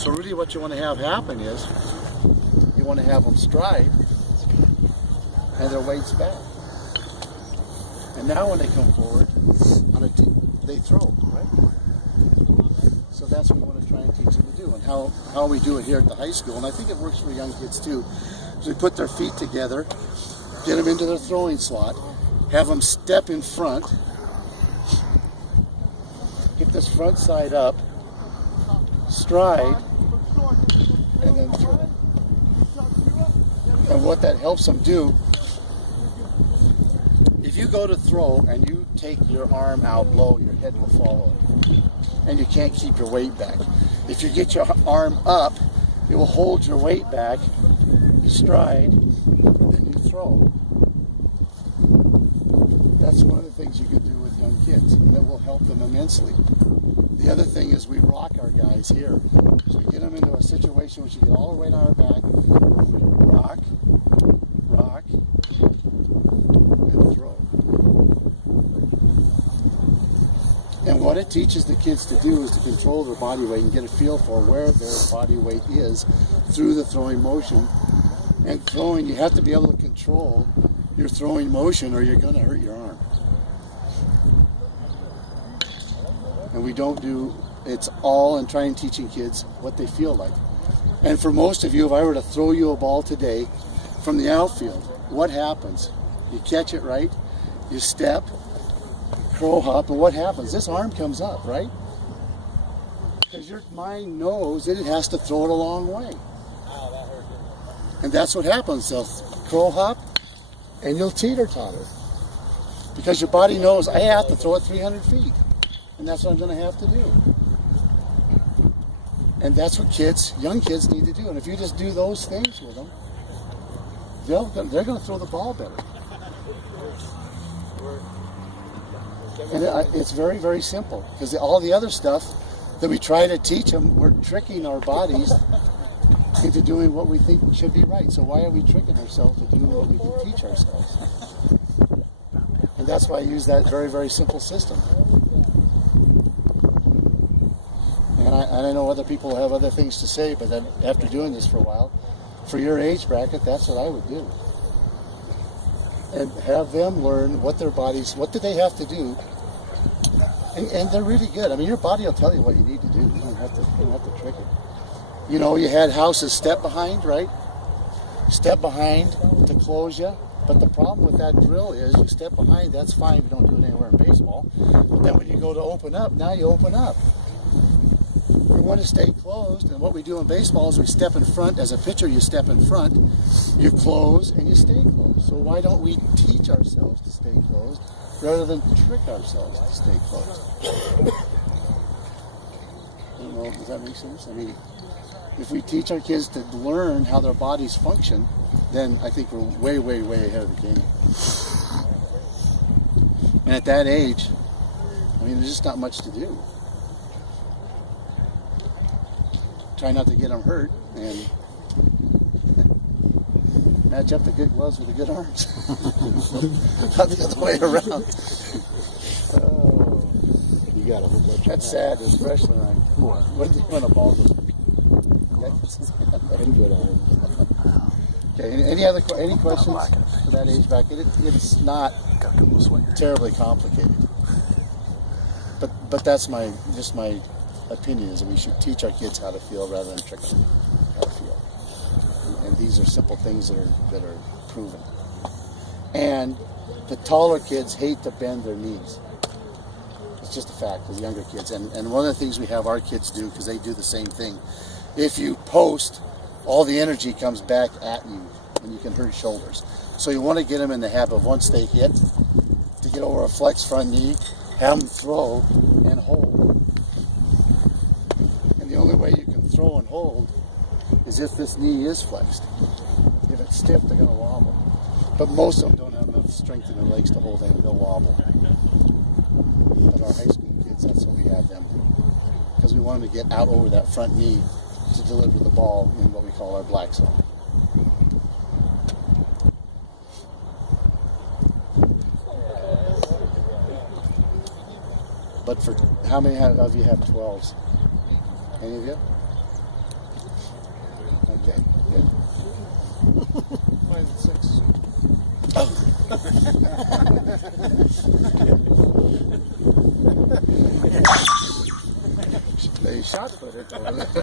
So really what you want to have happen is you want to have them stride and their weight's back. And now when they come forward, they throw, right? So that's what we want to try and teach them to do. And how we do it here at the high school, and I think it works for young kids too, is we put their feet together, get them into their throwing slot, have them step in front, get this front side up, stride, and then throw. And what that helps them do, if you go to throw and you take your arm out low, your head will follow it. And you can't keep your weight back. If you get your arm up, it will hold your weight back, you stride, and you throw. That's one of the things you can do with young kids, and that will help them immensely. The other thing is we rock our guys here. So we get them into a situation where you get all the weight on our back, and we rock, and throw. And what it teaches the kids to do is to control their body weight and get a feel for where their body weight is through the throwing motion. And throwing, you have to be able to control your throwing motion or you're going to hurt your arm. And we don't do, it's all in trying teaching kids what they feel like. And for most of you, if I were to throw you a ball today from the outfield, what happens? You catch it right, you step, crow hop, and what happens? This arm comes up, right? Because your mind knows that it has to throw it a long way. And that's what happens. They'll crow hop, and you'll teeter-totter. Because your body knows, I have to throw it 300 feet. And that's what I'm going to have to do. And that's what young kids need to do. And if you just do those things with them, they're going to throw the ball better. And it's very, very simple. Because all the other stuff that we try to teach them, we're tricking our bodies into doing what we think should be right. So why are we tricking ourselves to do what we can teach ourselves? And that's why I use that very, very simple system. And I know other people have other things to say, but then after doing this for a while, for your age bracket, that's what I would do. And have them learn what their bodies, what do they have to do. And they're really good. I mean, your body will tell you what you need to do. You don't have to trick it. You know, you had houses step behind, right? Step behind to close you. But the problem with that drill is you step behind, that's fine if you don't do it anywhere in baseball. But then when you go to open up, now you open up. You want to stay closed, and what we do in baseball is we step in front. As a pitcher, you step in front, you close, and you stay closed. So why don't we teach ourselves to stay closed rather than trick ourselves to stay closed? I don't know, does that make sense? I mean, if we teach our kids to learn how their bodies function, then I think we're way, way, way ahead of the game. And at that age, I mean, there's just not much to do. Try not to get them hurt and match up the good gloves with the good arms. Not the other way around. Oh, you got it. That's sad, especially when a ball goes. Good arm. Okay. Any questions for that age bracket? It's not terribly complicated. But that's my opinion is that we should teach our kids how to feel rather than trick them how to feel. And these are simple things that are proven. And the taller kids hate to bend their knees. It's just a fact with younger kids. And one of the things we have our kids do, because they do the same thing, if you post, all the energy comes back at you and you can hurt shoulders. So you want to get them in the habit of once they hit, to get over a flex front knee, have them throw and hold. The only way you can throw and hold is if this knee is flexed. If it's stiff, they're going to wobble. But most of them don't have enough strength in their legs to hold it, and they'll wobble. But our high school kids, that's what we have them do. Because we want them to get out over that front knee to deliver the ball in what we call our black zone. But for how many of you have 12s? Any of you? She plays shot put it over there.